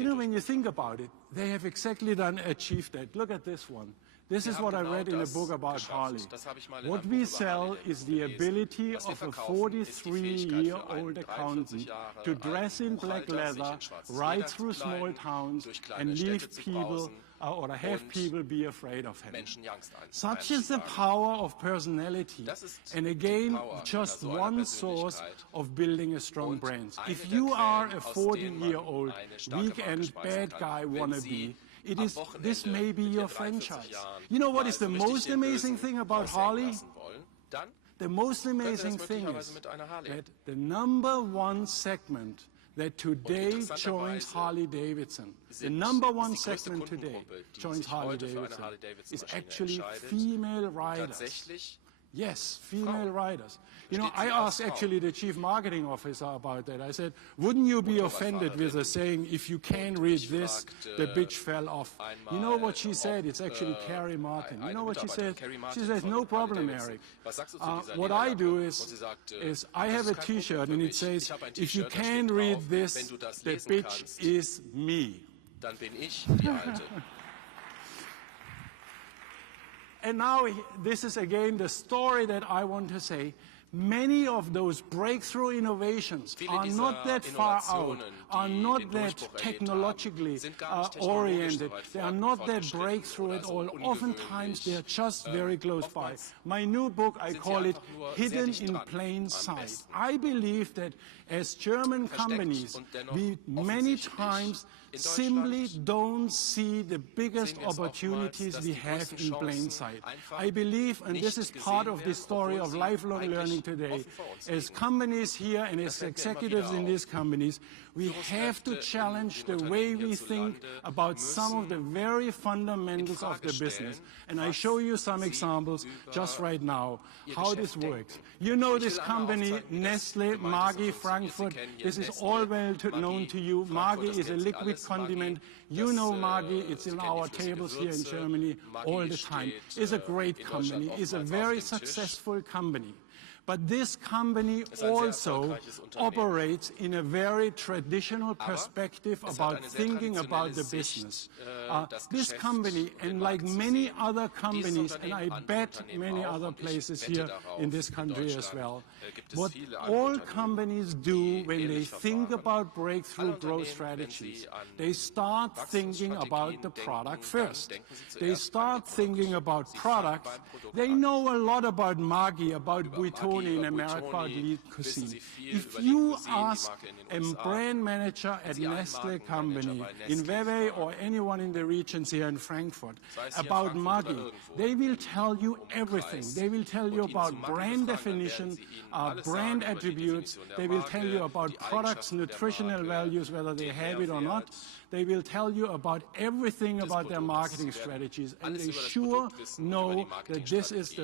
You know, when you think about it, they have exactly achieved that. Look at this one. This is what I read in a book about Harley. What we sell is the ability of a 43-year-old accountant to dress in black leather, ride through small towns, and leave people or have people be afraid of him. Such is the power of personality, and again, just one source of building a strong brand. If you are a 40-year-old weekend bad guy wannabe, this may be your franchise. You know what is the most amazing thing about Harley? The most amazing thing is that the #1 segment that today joins Harley-Davidson, the #1 segment today joins Harley-Davidson, is actually female riders. Yes, female riders. You know, I asked actually the chief marketing officer about that. I said, wouldn't you be offended with a saying, if you can't read this, the bitch fell off? You know what she said? It's actually Carrie Martin. You know what she said? She says, no problem, Eric. What I do is I have a T-shirt and it says, if you can't read this, the bitch is me. Dann bin ich die Alte. And now this is again the story that I want to say. Many of those breakthrough innovations are not that far out, are not that technologically oriented, they are not that breakthrough at all. Oftentimes they are just very close by. My new book, I call it Hidden in Plain Sight. I believe that as German companies, we many times simply don't see the biggest opportunities we have in plain sight. I believe, and this is part of the story of lifelong learning today, as companies here and as executives in these companies, we have to challenge the way we think about some of the very fundamentals of the business. And I show you some examples just right now, how this works. You know this company, Nestle, Maggi, Frankfurt, this is all well known to you. Maggi is a liquid condiment. You know Maggi, it's in our tables here in Germany all the time. It's a great company, it's a very successful company. But this company also operates in a very traditional perspective about thinking about the business. This company, and like many other companies, and I bet many other places here in this country as well, what all companies do when they think about breakthrough growth strategies, they start thinking about the product first. They start thinking about products. They know a lot about Maggi, about Buitoni in America, about lead cuisine. If you ask a brand manager at Nestle company in Vevey or anyone in the regions here in Frankfurt about Maggi, they will tell you everything. They will tell you about brand definition, brand attributes. They will tell you about products' nutritional values, whether they have it or not. They will tell you about everything about their marketing strategies, and they sure know that this is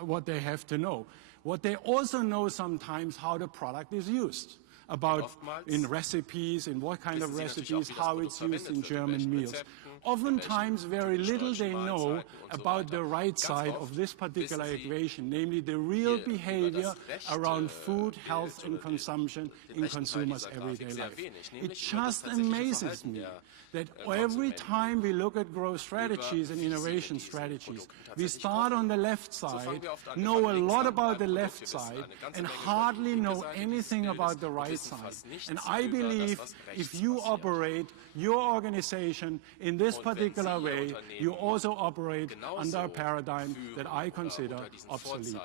what they have to know. What they also know sometimes how the product is used, about in recipes, in what kind of recipes, how it's used in German meals. Oftentimes, very little they know about the right side of this particular equation, namely the real behavior around food, health, and consumption in consumers' everyday life. It just amazes me that every time we look at growth strategies and innovation strategies, we start on the left side, know a lot about the left side, and hardly know anything about the right side. And I believe if you operate your organization in this particular way, you also operate under a paradigm that I consider obsolete.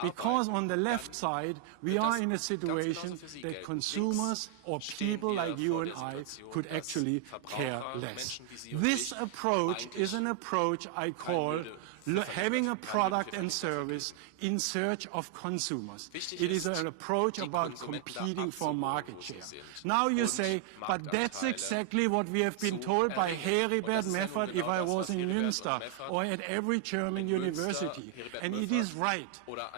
Because on the left side, we are in a situation that consumers or people like you and I could actually care less. This approach is an approach I call having a product and service in search of consumers. It is an approach about competing for market share. Now you say, but that's exactly what we have been told by Heribert Meffert if I was in Münster or at every German university. And it is right.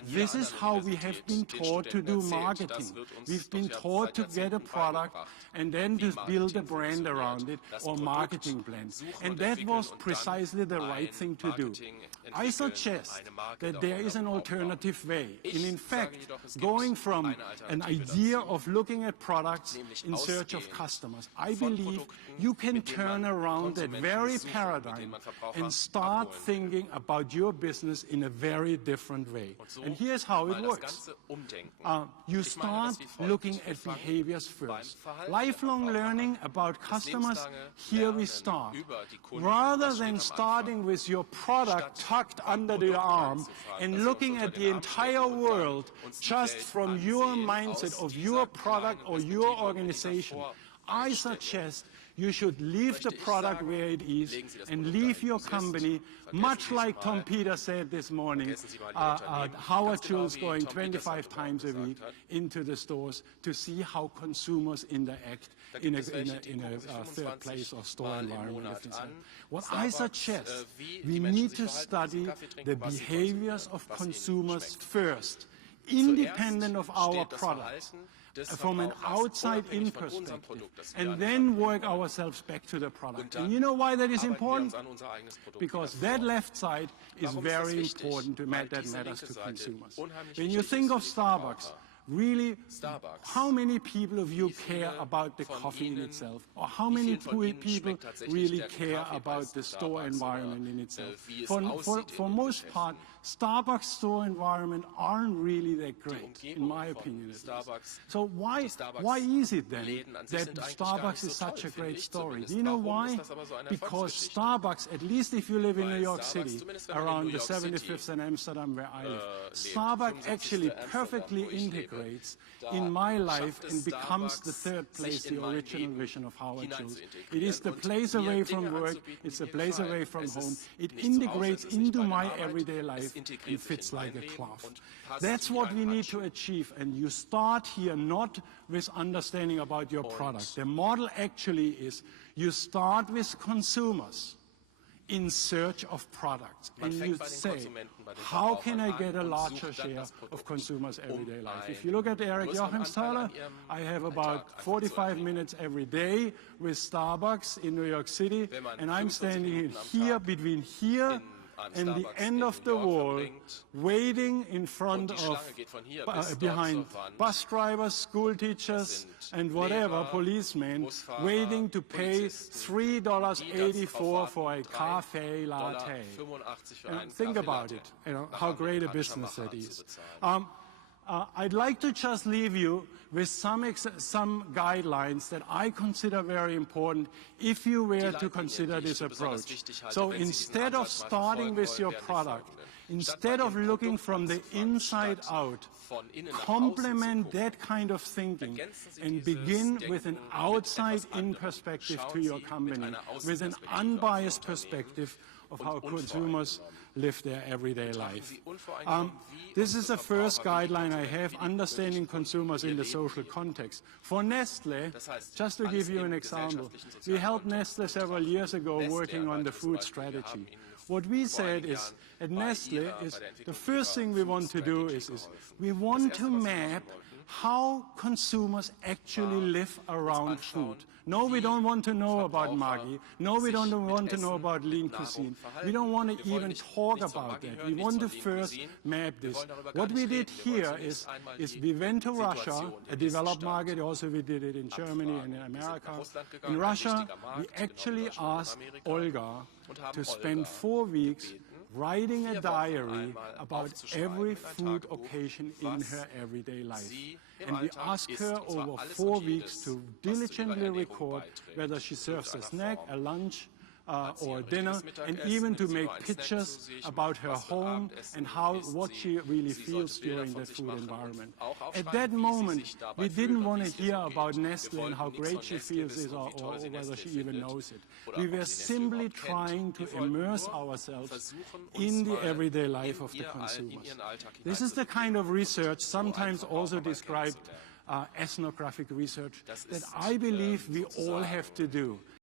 This is how we have been taught to do marketing. We've been taught to get a product and then to build a brand around it or marketing plans. And that was precisely the right thing to do. I suggest that there is an alternative way. And in fact, going from an idea of looking at products in search of customers, I believe you can turn around that very paradigm and start thinking about your business in a very different way. And here's how it works. You start looking at behaviors first. Lifelong learning about customers, here we start. Rather than starting with your product tucked under the arm and looking at the entire world just from your mindset of your product or your organization, I suggest you should leave the product where it is and leave your company, much like Tom Peters said this morning, Howard Schultz going 25 times a week into the stores to see how consumers interact in a third place or store environment. What I suggest, we need to study the behaviors of consumers first, independent of our product, from an outside-in perspective, and then work ourselves back to the product. And you know why that is important? Because that left side is very important that matters to consumers. When you think of Starbucks, really, how many people of you care about the coffee in itself? Or how many people really care about the store environment in itself? For most part, Starbucks store environment aren't really that great, in my opinion. So why is it then that Starbucks is such a great story? Do you know why? Because Starbucks, at least if you live in New York City, around the 75th and Amsterdam where I live, Starbucks actually perfectly integrates in my life and becomes the third place, the original vision of Howard Schultz. It is the place away from work, it's the place away from home. It integrates into my everyday life and fits like a glove. That's what we need to achieve, and you start here not with understanding about your product. The model actually is you start with consumers in search of products, and you say, how can I get a larger share of consumers' everyday life? If you look at Erich Joachimsthaler, I have about 45 minutes every day with Starbucks in New York City, and I'm standing here between here and the end of the wall, waiting in front of, behind bus drivers, school teachers, and whatever, policemen, waiting to pay $3.84 for a cafe latte. Think about it, how great a business that is. I'd like to just leave you with some guidelines that I consider very important if you were to consider this approach. So instead of starting with your product, instead of looking from the inside out, complement that kind of thinking and begin with an outside-in perspective to your company, with an unbiased perspective of how consumers live their everyday life. This is the first guideline I have, understanding consumers in the social context. For Nestle, just to give you an example, we helped Nestle several years ago working on the food strategy. What we said is, at Nestle, is the first thing we want to do is we want to map how consumers actually live around food. No, we don't want to know about Maggi. No, we don't want to know about lean cuisine. We don't want to even talk about that. We want to first map this. What we did here is we went to Russia, a developed market, also we did it in Germany and in America. In Russia, we actually asked Olga to spend 4 weeks writing a diary about every food occasion in her everyday life. And we asked her over 4 weeks to diligently record whether she serves a snack, a lunch, or a dinner, and even to make pictures about her home and what she really feels during that food environment. At that moment, we didn't want to hear about Nestle and how great she feels it or whether she even knows it. We were simply trying to immerse ourselves in the everyday life of the consumers. This is the kind of research, sometimes also described ethnographic research, that I believe we all have to do.